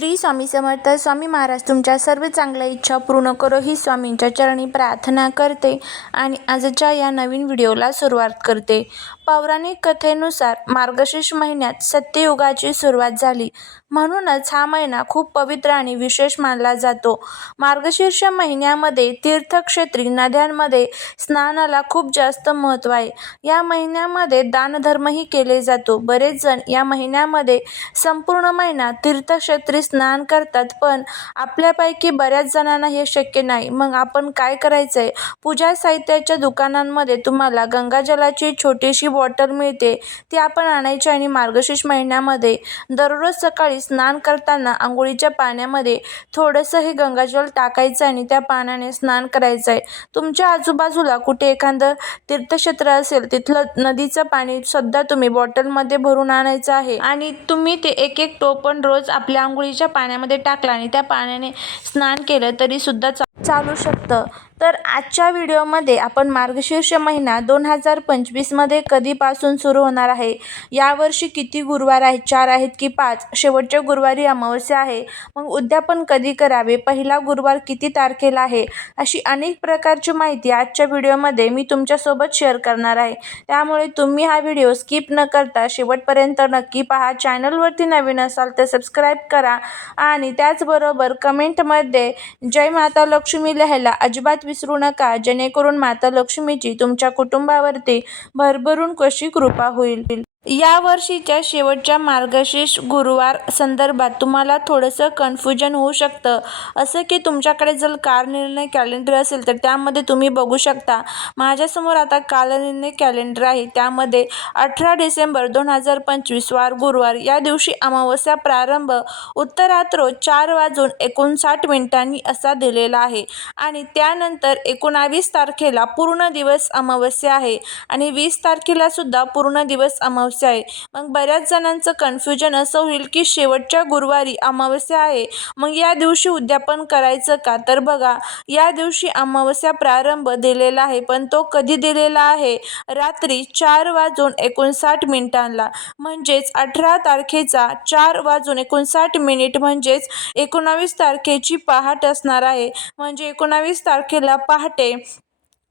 श्री स्वामी समर्थ स्वामी महाराज तुमच्या सर्व चांगल्या इच्छा पूर्ण करो ही स्वामींच्या चरणी प्रार्थना करते आणि आजच्या या नवीन व्हिडिओला सुरुवात करते. पौराणिक कथेनुसार मार्गशीर्ष महिन्यात सत्ययुगाची सुरुवात झाली. म्हणूनच हा महिना खूप पवित्र आणि विशेष मानला जातो. मार्गशीर्ष महिन्यामध्ये तीर्थक्षेत्री नद्यांमध्ये स्नानाला खूप जास्त महत्त्व आहे. या महिन्यामध्ये दानधर्मही केले जातो. बरेच जण या महिन्यामध्ये संपूर्ण महिना तीर्थक्षेत्री स्नान करतात पण आपल्यापैकी बऱ्याच जणांना हे शक्य नाही. मग आपण काय करायचं आहे पूजा साहित्याच्या दुकानांमध्ये तुम्हाला गंगाजलाची छोटीशी बॉटल मिळते. ती आपण आणायची आणि मार्गशीर्ष महिन्यामध्ये दररोज सकाळी स्नान करताना आंघोळीच्या पाण्यामध्ये थोडंसं हे गंगाजल टाकायचं आणि त्या पाण्याने स्नान करायचं आहे तुमच्या आजूबाजूला कुठे एखादं तीर्थक्षेत्र असेल तिथलं नदीचं पाणी सुद्धा तुम्ही बॉटलमध्ये भरून आणायचं आहे. आणि तुम्ही ते एक एक टोपण रोज आपल्या आंघोळीच्या पाण्यामध्ये टाकलं आणि त्या पाण्याने स्नान केलं तरीसुद्धा चा चालू शकतं. तर आजच्या व्हिडिओमध्ये आपण मार्गशीर्ष महिना दोन हजार पंचवीसमध्ये कधीपासून सुरू होणार आहे? यावर्षी किती गुरुवार आहेत चार आहेत की पाच? शेवटच्या गुरुवारी अमावस्या आहे. मग उद्यापन कधी करावे? पहिला गुरुवार किती तारखेला आहे? अशी अनेक प्रकारची माहिती आजच्या व्हिडिओमध्ये मी तुमच्यासोबत शेअर करणार आहे. त्यामुळे तुम्ही हा व्हिडिओ स्किप न करता शेवटपर्यंत नक्की पहा. चॅनलवरती नवीन असाल तर सबस्क्राईब करा आणि त्याचबरोबर कमेंटमध्ये जय माता लक्ष्मी लिहायला अजिबात विसरू नका. जेणेकरून माता लक्ष्मीची तुमच्या कुटुंबावरती भरभरून कशी कृपा होईल? या वर्षीच्या शेवटच्या मार्गशीर्ष गुरुवार संदर्भात तुम्हाला थोडंसं कन्फ्युजन होऊ शकतं. असं की तुमच्याकडे जर कालनिर्णय कॅलेंडर असेल तर त्यामध्ये तुम्ही बघू शकता. माझ्यासमोर आता कालनिर्णय कॅलेंडर आहे. त्यामध्ये अठरा डिसेंबर दोन हजार पंचवीस वार गुरुवार. या दिवशी अमावस्या प्रारंभ. उत्तरात्र चार वाजून एकोणसाठ मिनिटांनी असा दिलेला आहे. आणि त्यानंतर एकोणावीस तारखेला पूर्ण दिवस अमावस्या आहे. आणि वीस तारखेला सुद्धा पूर्ण दिवस अमावस्या आहे. मग बऱ्याच जणांचं कन्फ्युजन असं होईल की शेवटच्या गुरुवारी अमावस्या आहे. मग या दिवशी उद्यापन करायचं का? तर बघा या दिवशी अमावस्या प्रारंभ दिलेला आहे पण तो कधी दिलेला आहे? रात्री चार वाजून एकोणसाठ मिनिटांना म्हणजेच अठरा तारखेचा चार वाजून एकोणसाठ मिनिट म्हणजेच एकोणावीस तारखेची पहाट असणार आहे. म्हणजे एकोणावीस तारखेला पहाटे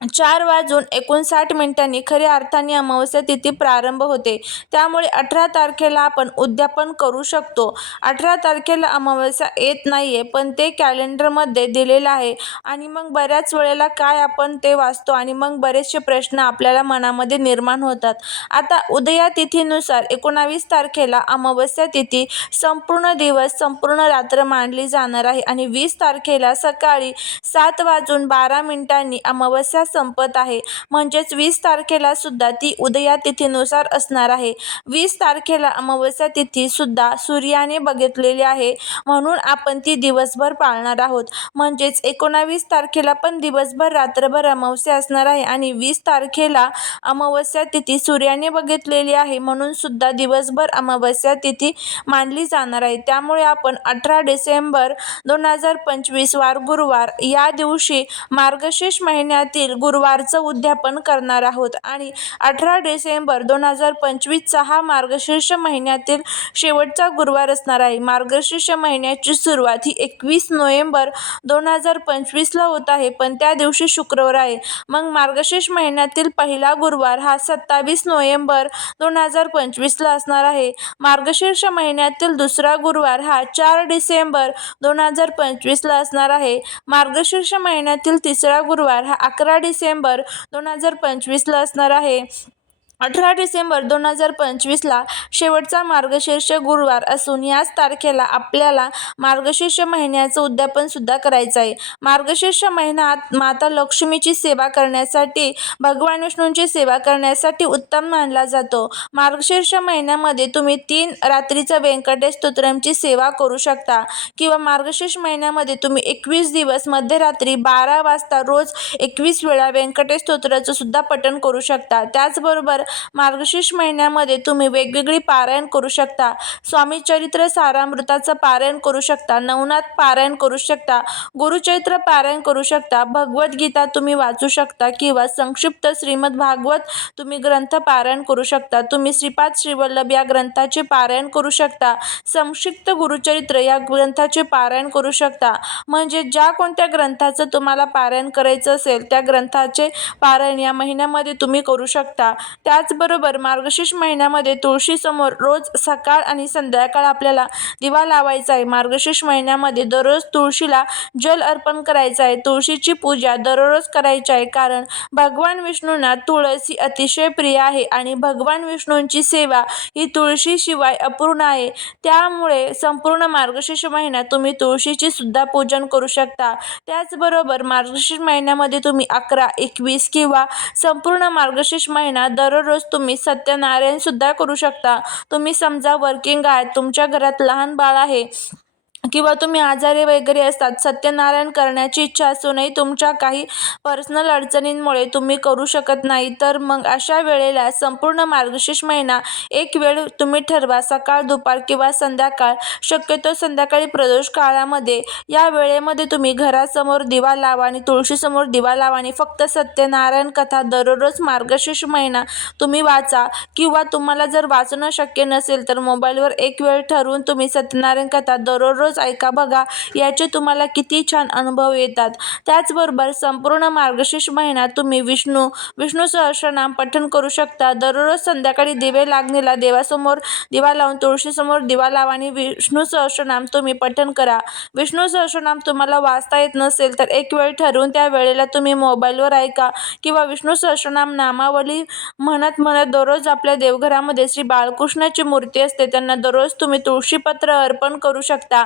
चार वाजून एकोणसाठ मिनिटांनी खऱ्या अर्थाने अमावस्या तिथी प्रारंभ होते. त्यामुळे अठरा तारखेला आपण उद्यापन करू शकतो. अठरा तारखेला अमावस्या येत नाही आहे पण ते कॅलेंडरमध्ये दिलेलं आहे. आणि मग बऱ्याच वेळेला काय आपण ते वाचतो आणि मग बरेचसे प्रश्न आपल्याला मनामध्ये निर्माण होतात. आता उदया तिथीनुसार एकोणावीस तारखेला अमावस्या तिथी संपूर्ण दिवस संपूर्ण रात्र मांडली जाणार आहे. आणि वीस तारखेला सकाळी सात वाजून बारा मिनिटांनी अमावस्या संपत आहे. म्हणजेच वीस तारखेला सुद्धा ती उदया तिथीनुसार असणार आहे. वीस तारखेला अमावस्या तिथी सुद्धा सूर्याने बघितलेली आहे. म्हणून आपण ती दिवसभर पाळणार आहोत. म्हणजेच एकोणावीस तारखेला पण दिवसभर रात्रभर अमावस्या असणार आहे आणि वीस तारखेला अमावस्या तिथी सूर्याने बघितलेली आहे. म्हणून सुद्धा दिवसभर अमावस्या तिथी मानली जाणार आहे. त्यामुळे आपण अठरा डिसेंबर दोन हजार पंचवीस वार गुरुवार या दिवशी मार्गशीर्ष महिन्यातील गुरुवारचं उद्यापन करणार आहोत. आणि अठरा डिसेंबर दोन हजार पंचवीसचा हा मार्गशीर्ष महिन्यातील शेवटचा गुरुवार असणार आहे. मार्गशीर्ष महिन्याची सुरुवात ही एकवीस नोव्हेंबर दोन हजार पंचवीसला होत आहे पण त्या दिवशी शुक्रवार आहे. मग मार्गशीर्ष महिन्यातील पहिला गुरुवार हा सत्तावीस नोव्हेंबर दोन हजार पंचवीसला असणार आहे. मार्गशीर्ष महिन्यातील दुसरा गुरुवार हा चार डिसेंबर दोन हजार पंचवीसला असणार आहे. मार्गशीर्ष महिन्यातील तिसरा गुरुवार हा अकरा डिसेंबर दोन हजार पंचवीसला असणार आहे. अठरा डिसेंबर दोन हजार पंचवीसला शेवटचा मार्गशीर्ष गुरुवार असून याच तारखेला आपल्याला मार्गशीर्ष महिन्याचं उद्यापनसुद्धा करायचं आहे. मार्गशीर्ष महिन्यात माता लक्ष्मीची सेवा करण्यासाठी भगवान विष्णूंची सेवा करण्यासाठी उत्तम मानला जातो. मार्गशीर्ष महिन्यामध्ये तुम्ही तीन रात्रीचं व्यंकटेश स्तोत्रमची सेवा करू शकता किंवा मार्गशीर्ष महिन्यामध्ये तुम्ही एकवीस दिवस मध्यरात्री बारा वाजता रोज एकवीस वेळा व्यंकटेश स्तोत्राचं सुद्धा पठण करू शकता. त्याचबरोबर मार्गशीर्ष महिन्यामध्ये तुम्ही वेगवेगळी पारायण करू शकता. स्वामी चरित्र सारामृताचं पारायण करू शकता. नवनाथ पारायण करू शकता. गुरुचरित्र पारायण करू शकता. भगवद्गीता तुम्ही वाचू शकता किंवा संक्षिप्त श्रीमद भागवत तुम्ही ग्रंथ पारायण करू शकता. तुम्ही श्रीपाद श्रीवल्लभ या ग्रंथाचे पारायण करू शकता. संक्षिप्त गुरुचरित्र या ग्रंथाचे पारायण करू शकता. म्हणजे ज्या कोणत्या ग्रंथाचं तुम्हाला पारायण करायचं असेल त्या ग्रंथाचे पारायण या महिन्यामध्ये तुम्ही करू शकता. त्या त्याचबरोबर मार्गशीर्ष महिन्यामध्ये तुळशीसमोर रोज सकाळ आणि संध्याकाळ आपल्याला दिवा लावायचा आहे. मार्गशीर्ष महिन्यामध्ये दररोज तुळशीला जल अर्पण करायचं आहे. तुळशीची पूजा दररोज करायची आहे कारण भगवान विष्णूंना तुळशी अतिशय प्रिय आहे आणि भगवान विष्णूंची सेवा ही तुळशीशिवाय अपूर्ण आहे. त्यामुळे संपूर्ण मार्गशीर्ष महिन्यात तुम्ही तुळशीची सुद्धा पूजन करू शकता. त्याचबरोबर मार्गशीर्ष महिन्यामध्ये तुम्ही अकरा एकवीस किंवा संपूर्ण मार्गशीर्ष महिना दररोज तुम्ही सत्यनारायण सुद्धा करू शकता. तुम्ही समजा वर्किंग आहात तुमच्या घरात लहान बाळ आहे किंवा तुम्ही आजारी वगैरे असतात सत्यनारायण करण्याची इच्छा असूनही तुमच्या काही पर्सनल अडचणींमुळे तुम्ही करू शकत नाही तर मग अशा वेळेला संपूर्ण मार्गशीर्ष महिना एक वेळ तुम्ही ठरवा. सकाळ दुपार किंवा संध्याकाळ. शक्यतो संध्याकाळी प्रदोष काळामध्ये या वेळेमध्ये तुम्ही घरासमोर दिवा लावा आणि तुळशीसमोर दिवा लावा आणि फक्त सत्यनारायण कथा दररोज मार्गशीर्ष महिना तुम्ही वाचा. किंवा तुम्हाला जर वाचणं शक्य नसेल तर मोबाईलवर एक वेळ ठरवून तुम्ही सत्यनारायण कथा दररोज ऐका बघा याचे तुम्हाला किती छान अनुभव येतात. त्याचबरोबर संपूर्ण मार्गशीर्ष महिन्यात तुम्ही विष्णू विष्णू सहस्रनाम पठण करू शकता. दररोज संध्याकाळी दिवे लागणीला देवासमोर दिवा लावून तुळशीसमोर दिवा लावा आणि विष्णू सहस्रनाम तुम्ही पठण करा. विष्णू सहस्रनाम तुम्हाला वाचता येत नसेल तर एक वेळ ठरवून त्या वेळेला तुम्ही मोबाईलवर ऐका किंवा विष्णू सहस्रनाम नामावली म्हणत म्हणत दररोज आपल्या देवघरामध्ये श्री बाळकृष्णाची मूर्ती असते. त्यांना दररोज तुम्ही तुळशीपत्र अर्पण करू शकता.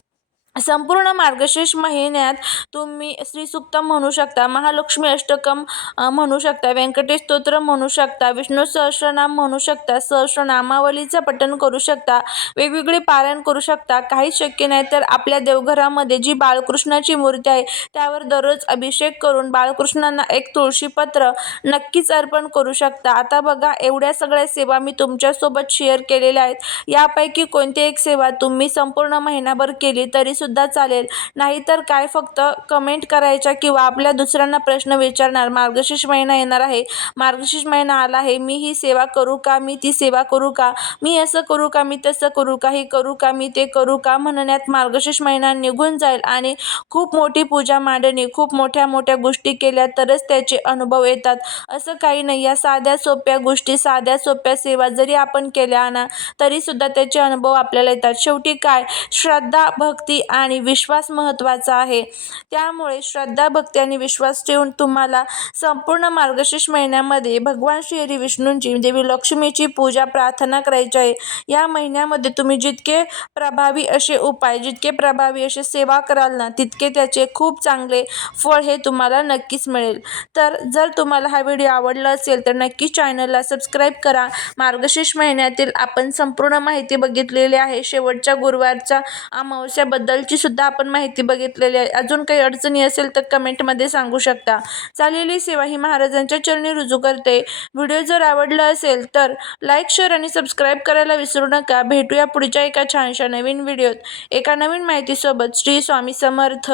संपूर्ण मार्गशीर्ष महिन्यात तुम्ही श्रीसूक्त म्हणू शकता महालक्ष्मी अष्टकम म्हणू शकता व्यंकटेश स्तोत्र म्हणू शकता विष्णू सहस्रनाम म्हणू शकता सहस्रनामावलीचं पठण करू शकता वेगवेगळे पारायण करू शकता काहीच शक्य नाही. तर आपल्या देवघरामध्ये जी बाळकृष्णाची मूर्ती आहे त्यावर दररोज अभिषेक करून बाळकृष्णांना एक तुळशीपत्र नक्कीच अर्पण करू शकता. आता बघा एवढ्या सगळ्या सेवा मी तुमच्यासोबत शेअर केलेल्या आहेत. यापैकी कोणती एक सेवा तुम्ही संपूर्ण महिनाभर केली तरी सुद्धा चालेल. नाहीतर काय फक्त कमेंट करायच्या किंवा आपल्या दुसऱ्यांना प्रश्न विचारणार मार्गशीर्ष महिना येणार आहे मार्गशीर्ष महिना आला आहे मी ही सेवा करू का? मी ती सेवा करू का? मी असं करू का? मी तसं करू का? हे करू का? मी ते करू का? म्हणण्यात मार्गशीर्ष महिना निघून जाईल आणि खूप मोठी पूजा मांडणी खूप मोठ्या मोठ्या गोष्टी केल्या तरच त्याचे अनुभव येतात. असं काही नाही. या साध्या सोप्या गोष्टी साध्या सोप्या सेवा जरी आपण केल्या ना तरीसुद्धा त्याचे अनुभव आपल्याला येतात. शेवटी काय? श्रद्धा भक्ती आणि विश्वास महत्त्वाचा आहे. त्यामुळे श्रद्धा भक्ती आणि विश्वास ठेवून तुम्हाला संपूर्ण मार्गशीर्ष महिन्यामध्ये भगवान श्री हरी विष्णूंची म्हणजे देवी लक्ष्मीची पूजा प्रार्थना करायची आहे. या महिन्यामध्ये तुम्ही जितके प्रभावी असे उपाय जितके प्रभावी असे सेवा कराल ना तितके त्याचे खूप चांगले फळ हे तुम्हाला नक्कीच मिळेल. तर जर तुम्हाला हा व्हिडिओ आवडला असेल तर नक्की चॅनलला सबस्क्राईब करा. मार्गशीर्ष महिन्यातील आपण संपूर्ण माहिती बघितलेली आहे. शेवटच्या गुरुवारच्या अमावस्याबद्दल अमावस्याबद्दलची सुद्धा आपण माहिती बघितलेली आहे. अजून काही अडचणी असेल तर कमेंटमध्ये सांगू शकता. चाललेली सेवा ही महाराजांच्या चरणी रुजू करते. व्हिडिओ जर आवडला असेल तर लाईक शेअर आणि सबस्क्राईब करायला विसरू नका. भेटूया पुढच्या एका छानशा नवीन व्हिडिओत. एका नवीन माहितीसोबत श्री स्वामी समर्थ.